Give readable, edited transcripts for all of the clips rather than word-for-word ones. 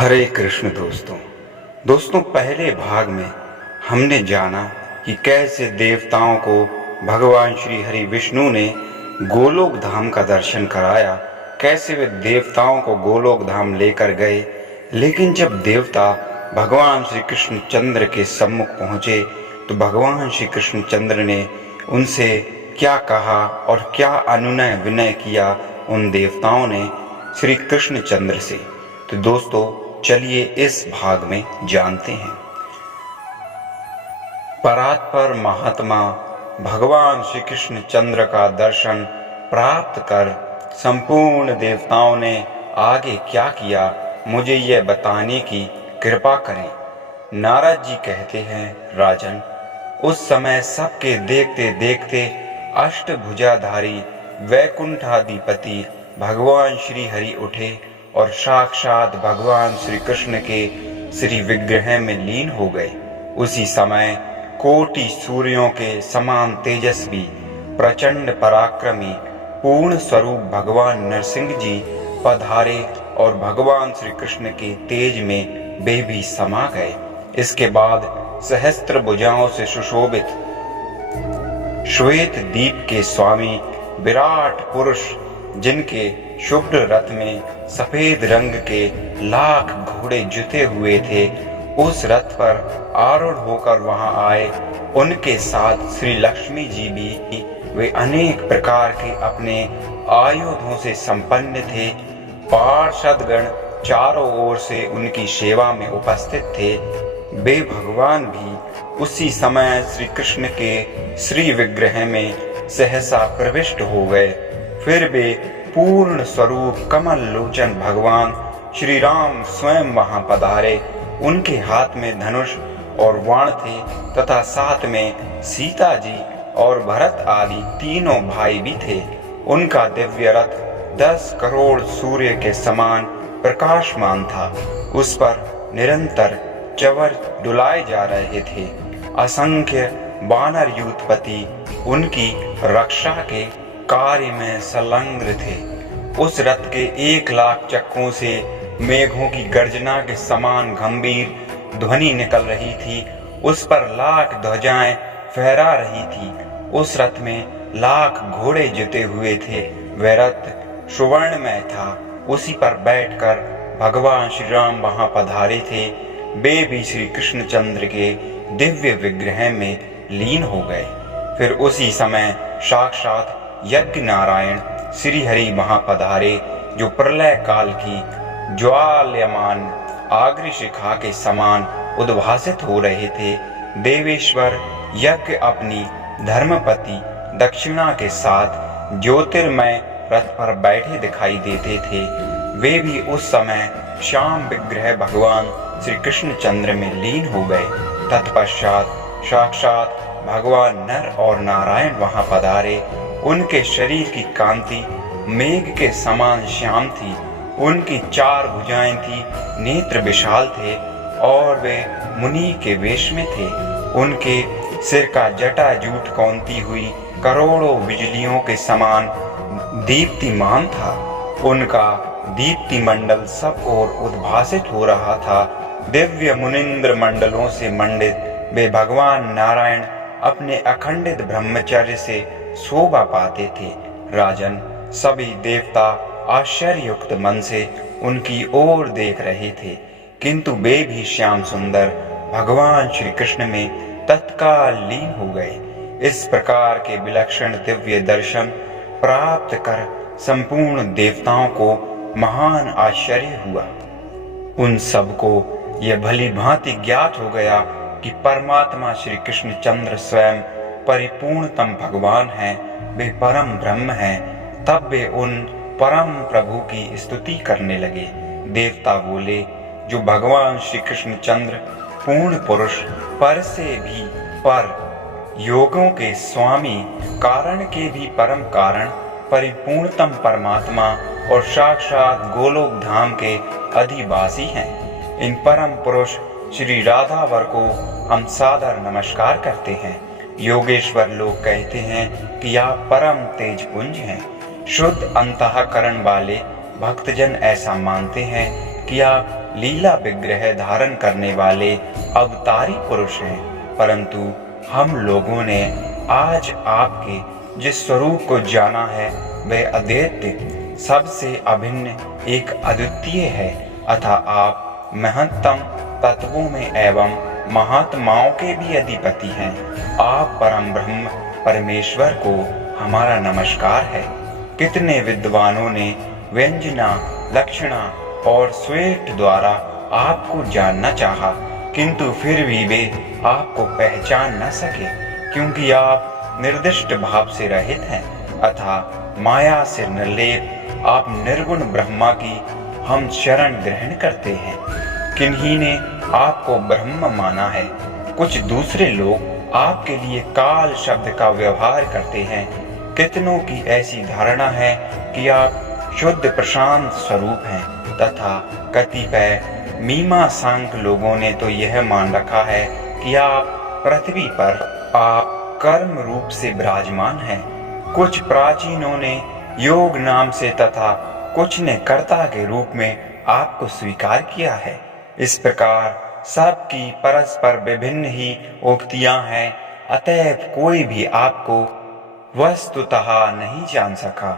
हरे कृष्ण दोस्तों पहले भाग में हमने जाना कि कैसे देवताओं को भगवान श्री हरि विष्णु ने गोलोक धाम का दर्शन कराया, कैसे वे देवताओं को गोलोक धाम लेकर गए। लेकिन जब देवता भगवान श्री कृष्ण चंद्र के सम्मुख पहुँचे तो भगवान श्री कृष्ण चंद्र ने उनसे क्या कहा और क्या अनुनय विनय किया उन देवताओं ने श्री कृष्ण चंद्र से। तो दोस्तों चलिए इस भाग में जानते हैं। परात्पर महात्मा भगवान श्री कृष्ण चंद्र का दर्शन प्राप्त कर संपूर्ण देवताओं ने आगे क्या किया, मुझे यह बताने की कृपा करें। नारद जी कहते हैं, राजन, उस समय सबके देखते देखते अष्टभुजाधारी वैकुंठाधिपति भगवान श्री हरि उठे और साक्षात भगवान श्री कृष्ण के श्री विग्रह में लीन हो गए। उसी समय कोटि सूर्यों के समान तेजस्वी प्रचंड पराक्रमी पूर्ण स्वरूप भगवान नरसिंह जी पधारे और भगवान श्री कृष्ण के तेज में वे भी समा गए। इसके बाद सहस्त्र भुजाओं से सुशोभित श्वेत दीप के स्वामी विराट पुरुष, जिनके शुभ्र रथ में सफेद रंग के लाख घोड़े जुते हुए थे, उस रथ पर आरूढ़ होकर वहां आए। उनके साथ श्री लक्ष्मी जी भी वे अनेक प्रकार के अपने आयुधों से संपन्न थे। पार्षदगण चारों ओर से उनकी सेवा में उपस्थित थे। वे भगवान भी उसी समय श्री कृष्ण के श्री विग्रह में सहसा प्रविष्ट हो गए। फिर वे पूर्ण स्वरूप कमल लोचन भगवान श्री राम स्वयं वहां पधारे। उनके हाथ में धनुष और बाण थे तथा साथ में सीता जी और भरत आदि तीनों भाई भी थे। उनका दिव्य रथ 10 करोड़ सूर्य के समान प्रकाशमान था। उस पर निरंतर चवर डुलाए जा रहे थे। असंख्य वानर यूथपति उनकी रक्षा के कार्य में संलग्न थे। उस रथ के 1 लाख चक्रों से मेघों की गर्जना के समान गंभीर ध्वनि निकल रही थी। उस पर लाख ध्वजाएं फहरा रही थी। उस रथ में लाख घोड़े जुते हुए थे। वह रथ सुवर्णमय था। उसी पर बैठकर भगवान श्री राम वहां पधारे थे। वे भी श्री कृष्ण चंद्र के दिव्य विग्रह में लीन हो गए। फिर उसी समय साक्षात यज्ञ नारायण श्री हरि वहां पधारे, जो प्रलय काल की ज्वाल्यमान आग्नि शिखा के समान उद्भासित हो रहे थे। देवेश्वर यज्ञ अपनी धर्मपति दक्षिणा के साथ ज्योतिर्मय रथ पर बैठे दिखाई देते थे। वे भी उस समय श्याम विग्रह भगवान श्री कृष्ण चंद्र में लीन हो गए। तत्पश्चात साक्षात भगवान नर और नारायण वहां पधारे। उनके शरीर की कांति मेघ के समान श्याम थी। उनकी 4 भुजाएं थी, नेत्र विशाल थे और वे मुनि के वेश में थे। उनके सिर का जटा जूट कौंती हुई करोड़ों बिजलियों के समान दीप्तिमान था। उनका दीप्ति मंडल सब ओर उद्भासित हो रहा था। दिव्य मुनिंद्र मंडलों से मंडित वे भगवान नारायण अपने अखंडित ब्रह्मचर्य से शोभा पाते थे। राजन, सभी देवता आश्चर्ययुक्त मन से उनकी ओर देख रहे थे, किंतु वे भी श्याम सुंदर भगवान श्री कृष्ण में तत्काल लीन हो गए। इस प्रकार के विलक्षण दिव्य दर्शन प्राप्त कर संपूर्ण देवताओं को महान आश्चर्य हुआ। उन सबको यह भली भांति ज्ञात हो गया कि परमात्मा श्री कृष्ण चंद्र स्वयं परिपूर्णतम भगवान हैं, वे परम ब्रह्म हैं। तब वे उन परम प्रभु की स्तुति करने लगे। देवता बोले, जो भगवान श्री कृष्ण चंद्र पूर्ण पुरुष, पर से भी पर, योगों के स्वामी, कारण के भी परम कारण, परिपूर्णतम परमात्मा और साक्षात गोलोक धाम के अधिवासी हैं। इन परम पुरुष श्री राधा वर को हम सादर नमस्कार करते हैं। योगेश्वर लोग कहते हैं कि आप परम तेज पुंज हैं। शुद्ध अंतःकरण वाले भक्तजन ऐसा मानते हैं कि आप लीला विग्रह धारण करने वाले अवतारी पुरुष हैं, परंतु हम लोगों ने आज आपके जिस स्वरूप को जाना है वह अद्वितीय, सबसे अभिन्न, एक अद्वितीय है। अतः आप महत्तम तत्वों में एवं महात्माओं के भी अधिपति हैं। आप परम ब्रह्म परमेश्वर को हमारा नमस्कार है। कितने विद्वानों ने व्यंजना, लक्षणा और स्वेट द्वारा आपको जानना चाहा, किंतु फिर भी वे आपको पहचान न सके, क्योंकि आप निर्दिष्ट भाव से रहित हैं। अतः माया से निर्लेप आप निर्गुण ब्रह्मा की हम शरण ग्रहण करते हैं। किन्हीं ने आपको ब्रह्म माना है, कुछ दूसरे लोग आपके लिए काल शब्द का व्यवहार करते हैं। कितनों की ऐसी धारणा है कि आप शुद्ध प्रशांत स्वरूप हैं, तथा कतिपय मीमांसक लोगों ने तो यह मान रखा है कि आप पृथ्वी पर आप कर्म रूप से विराजमान हैं। कुछ प्राचीनों ने योग नाम से तथा कुछ ने कर्ता के रूप में आपको स्वीकार किया है। इस प्रकार सबकी परस्पर विभिन्न ही उक्तियां हैं। अतएव कोई भी आपको वस्तुतः नहीं जान सका।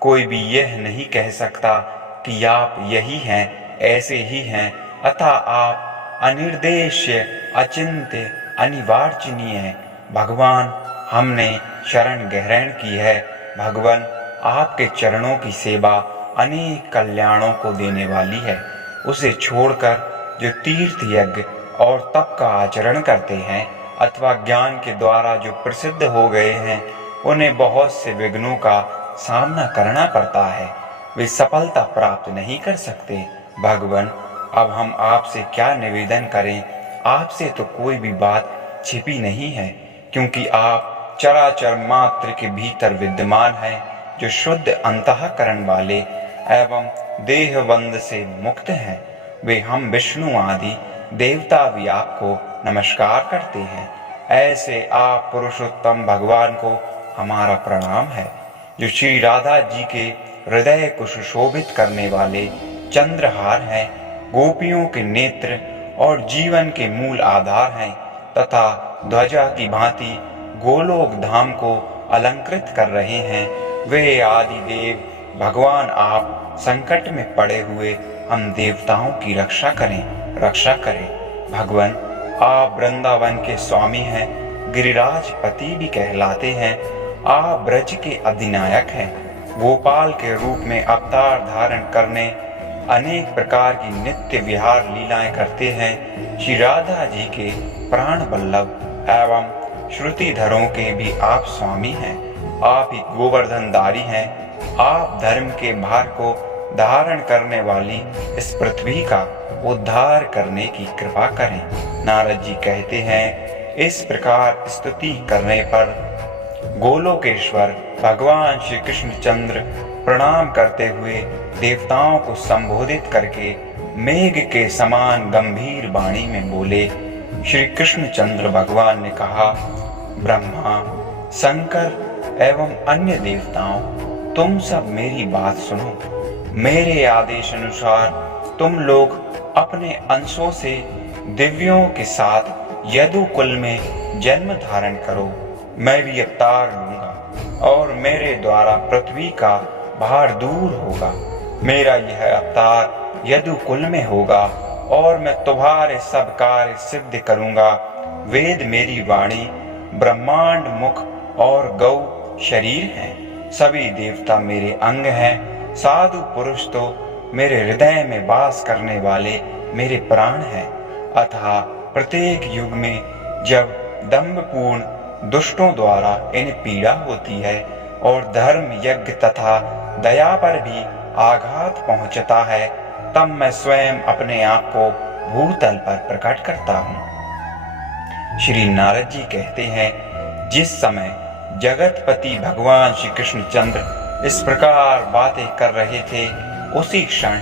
कोई भी यह नहीं कह सकता कि आप यही हैं, ऐसे ही हैं। अतः आप अनिर्देश्य, अचिंत्य, अनिवार्चनीय हैं। भगवान, हमने शरण ग्रहण की है। भगवान, आपके चरणों की सेवा अनेक कल्याणों को देने वाली है। उसे छोड़कर जो तीर्थ यज्ञ और तप का आचरण करते हैं अथवा ज्ञान के द्वारा जो प्रसिद्ध हो गए हैं, उन्हें बहुत से विघ्नों का सामना करना पड़ता है। वे सफलता प्राप्त नहीं कर सकते। भगवान, अब हम आपसे क्या निवेदन करें? आपसे तो कोई भी बात छिपी नहीं है, क्योंकि आप चराचर मात्र के भीतर विद्यमान हैं, जो शुद्ध अंतःकरण वाले एवं देहबंध से मुक्त हैं। वे हम विष्णु आदि देवता भी आपको नमस्कार करते हैं। ऐसे आप पुरुषोत्तम भगवान को हमारा प्रणाम है, जो श्री राधा जी के हृदय को सुशोभित करने वाले चंद्रहार हैं, गोपियों के नेत्र और जीवन के मूल आधार हैं, तथा ध्वजा की भांति गोलोक धाम को अलंकृत कर रहे हैं। वे आदि देव भगवान, आप संकट में पड़े हुए हम देवताओं की रक्षा करें। भगवान, आप वृंदावन के स्वामी हैं, गिरिराज पति भी कहलाते हैं। आप ब्रज के अधिनायक हैं। गोपाल के रूप में अवतार धारण करने अनेक प्रकार की नित्य विहार लीलाएं करते हैं। श्री राधा जी के प्राण वल्लभ एवं श्रुतिधरों के भी आप स्वामी हैं। आप ही गोवर्धनधारी हैं। आप धर्म के भार को धारण करने वाली इस पृथ्वी का उद्धार करने की कृपा करें। नारद जी कहते हैं, इस प्रकार स्तुति करने पर गोलोकेश्वर भगवान श्री कृष्णचंद्र प्रणाम करते हुए देवताओं को संबोधित करके मेघ के समान गंभीर वाणी में बोले। श्री कृष्णचंद्र भगवान ने कहा, ब्रह्मा, शंकर एवं अन्य देवताओं, तुम सब मेरी बात सुनो। मेरे आदेश अनुसार तुम लोग अपने अंशों से दिव्यों के साथ यदुकुल में जन्म धारण करो। मैं भी अवतार लूंगा और मेरे द्वारा पृथ्वी का भार दूर होगा। मेरा यह अवतार यदुकुल में होगा और मैं तुम्हारे सब कार्य सिद्ध करूंगा। वेद मेरी वाणी, ब्रह्मांड मुख और गौ शरीर हैं। सभी देवता मेरे अंग हैं। साधु पुरुष तो मेरे हृदय में वास करने वाले मेरे प्राण हैं। अतः प्रत्येक युग में जब दंभपूर्ण दुष्टों द्वारा इन्हें पीड़ा होती है और धर्म यज्ञ तथा दया पर भी आघात पहुंचता है, तब मैं स्वयं अपने आप को भूतल पर प्रकट करता हूँ। श्री नारद जी कहते हैं, जिस समय जगतपति भगवान श्री कृष्णचंद्र इस प्रकार बातें कर रहे थे, उसी क्षण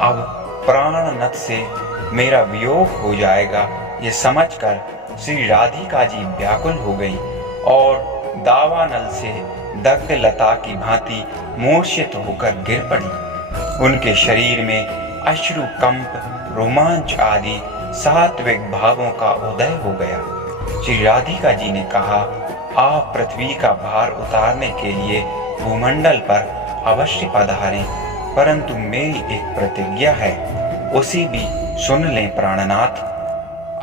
अब प्राणनाथ से मेरा वियोग हो जाएगा, ये समझकर श्री राधिका जी व्याकुल हो गई और दावानल से दग्ध लता की भांति मूर्छित होकर गिर पड़ी। उनके शरीर में अश्रु कंप रोमांच आदि सात्विक भावों का उदय हो गया। श्री राधिका जी ने कहा, आप पृथ्वी का भार उतारने के लिए भूमंडल पर अवश्य पधारें, परंतु मेरी एक प्रतिज्ञा है, उसे भी सुन लें प्राणनाथ।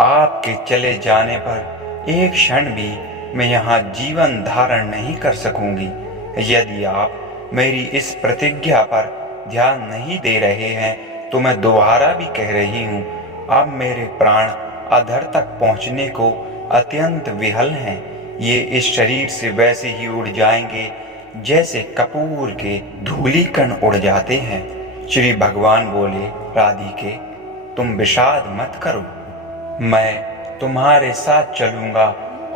आपके चले जाने पर एक क्षण भी मैं यहाँ जीवन धारण नहीं कर सकूंगी। यदि आप मेरी इस प्रतिज्ञा पर ध्यान नहीं दे रहे हैं तो मैं दोबारा भी कह रही हूँ, अब मेरे प्राण अधर तक पहुँचने को अत्यंत विहल हैं। ये इस शरीर से वैसे ही उड़ जाएंगे जैसे कपूर के धूलिकण उड़ जाते हैं। श्री भगवान बोले, राधिके तुम विषाद मत करो, मैं तुम्हारे साथ चलूंगा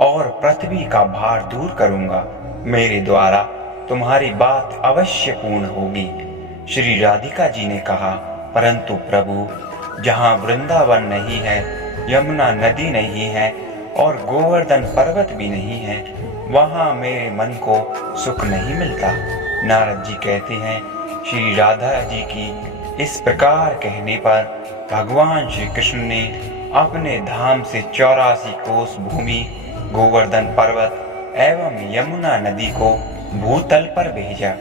और पृथ्वी का भार दूर करूंगा। मेरे द्वारा तुम्हारी बात अवश्य पूर्ण होगी। श्री राधिका जी ने कहा, परंतु प्रभु, जहाँ वृंदावन नहीं है, यमुना नदी नहीं है और गोवर्धन पर्वत भी नहीं है, वहाँ मेरे मन को सुख नहीं मिलता। नारद जी कहते हैं, श्री राधा जी की इस प्रकार कहने पर भगवान श्री कृष्ण ने अपने धाम से 84 कोस भूमि, गोवर्धन पर्वत एवं यमुना नदी को भूतल पर भेजा।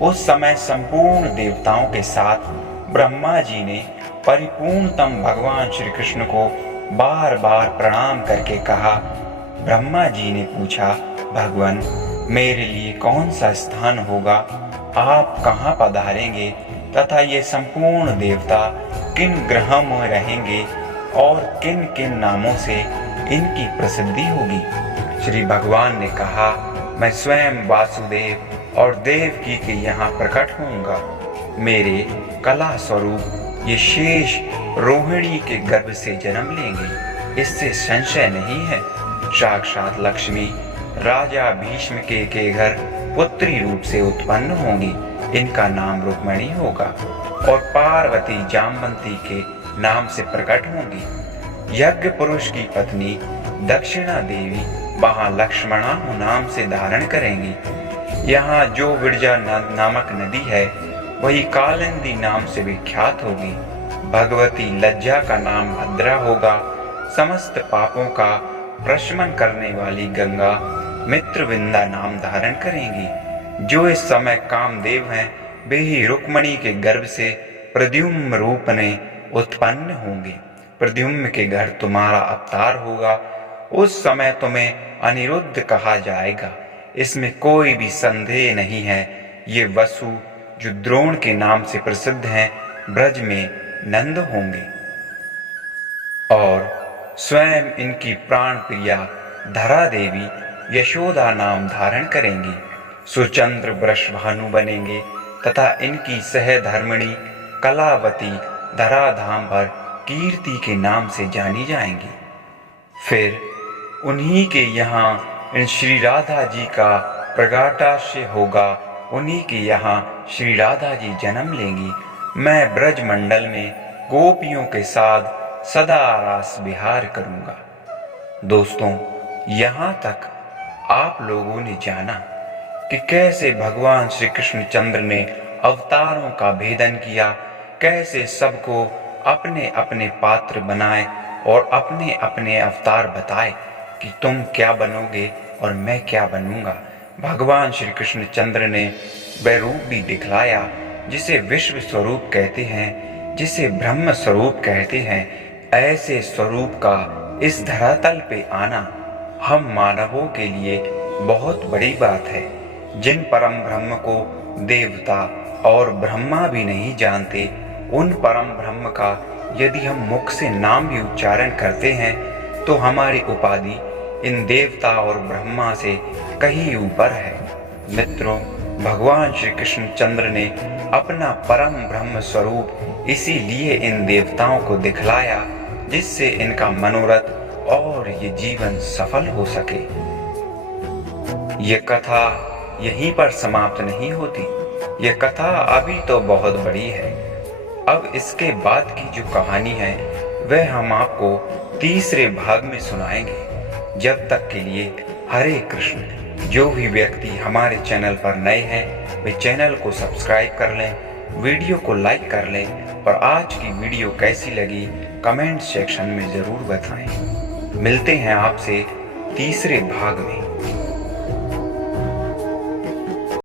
उस समय संपूर्ण देवताओं के साथ ब्रह्मा जी ने परिपूर्णतम भगवान श्री कृष्ण को बार बार प्रणाम करके कहा। ब्रह्मा जी ने पूछा, भगवान, मेरे लिए कौन सा स्थान होगा? आप कहाँ पधारेंगे तथा ये संपूर्ण देवता किन ग्रहों में रहेंगे और किन किन नामों से इनकी प्रसिद्धि होगी? श्री भगवान ने कहा, मैं स्वयं वासुदेव और देवकी के यहाँ प्रकट होऊंगा। मेरे कला स्वरूप ये शेष रोहिणी के गर्भ से जन्म लेंगे, इससे संशय नहीं है। साक्षात लक्ष्मी राजा भीष्म के घर पुत्री रूप से उत्पन्न होंगी। इनका नाम रुक्मिणी होगा और पार्वती जामवंती के नाम से प्रकट होंगी। यज्ञ पुरुष की पत्नी दक्षिणा देवी वहां लक्ष्मणा नाम से धारण करेंगी। यहाँ जो विरजा नामक नदी है वही कालिंदी नाम से विख्यात होगी। भगवती लज्जा का नाम भद्रा होगा। समस्त पापों का प्रशमन करने वाली गंगा मित्रविंदा नाम धारण करेंगी। जो इस समय कामदेव हैं वे ही रुक्मिणी के गर्भ से प्रद्युम्न रूप में उत्पन्न होंगे। प्रद्युम्न के घर तुम्हारा अवतार होगा। उस समय तुम्हें अनिरुद्ध कहा जाएगा, इसमें कोई भी संदेह नहीं है। ये वसु जो द्रोण के नाम से प्रसिद्ध हैं, ब्रज में नंद होंगे और स्वयं इनकी प्राण प्रिया धरा देवी यशोदा नाम धारण करेंगी। सुचंद्र वृषभानु बनेंगे तथा इनकी सहधर्मिणी कलावती धराधाम पर कीर्ति के नाम से जानी जाएंगी। फिर उन्हीं के यहाँ इन श्री राधा जी का प्रगाटाशय होगा। उन्हीं के यहाँ श्री राधा जी जन्म लेंगी। मैं ब्रज मंडल में गोपियों के साथ सदा रास विहार करूंगा। दोस्तों, यहाँ तक आप लोगों ने जाना कि कैसे भगवान श्री कृष्णचंद्र ने अवतारों का भेदन किया, कैसे सबको अपने अपने पात्र बनाए और अपने अपने अवतार बताए कि तुम क्या बनोगे और मैं क्या बनूंगा। भगवान श्री कृष्णचंद्र ने वह रूप भी दिखलाया जिसे विश्व स्वरूप कहते हैं, जिसे ब्रह्म स्वरूप कहते हैं। ऐसे स्वरूप का इस धरातल पे आना हम मानवों के लिए बहुत बड़ी बात है। जिन परम ब्रह्म को देवता और ब्रह्मा भी नहीं जानते, उन परम ब्रह्म का यदि हम मुख से नाम भी उच्चारण करते हैं तो हमारी उपाधि इन देवता और ब्रह्मा से कहीं ऊपर है। मित्रों, भगवान श्री कृष्णचंद्र ने अपना परम ब्रह्म स्वरूप इसीलिए इन देवताओं को दिखलाया जिससे इनका मनोरथ और ये जीवन सफल हो सके। ये कथा यहीं पर समाप्त नहीं होती। ये कथा अभी तो बहुत बड़ी है। अब इसके बाद की जो कहानी है वह हम आपको तीसरे भाग में सुनाएंगे। जब तक के लिए हरे कृष्ण। जो भी व्यक्ति हमारे चैनल पर नए हैं वे चैनल को सब्सक्राइब कर लें वीडियो को लाइक कर लें और आज की वीडियो कैसी लगी कमेंट सेक्शन में ज़रूर बताएं। मिलते हैं आपसे तीसरे भाग में।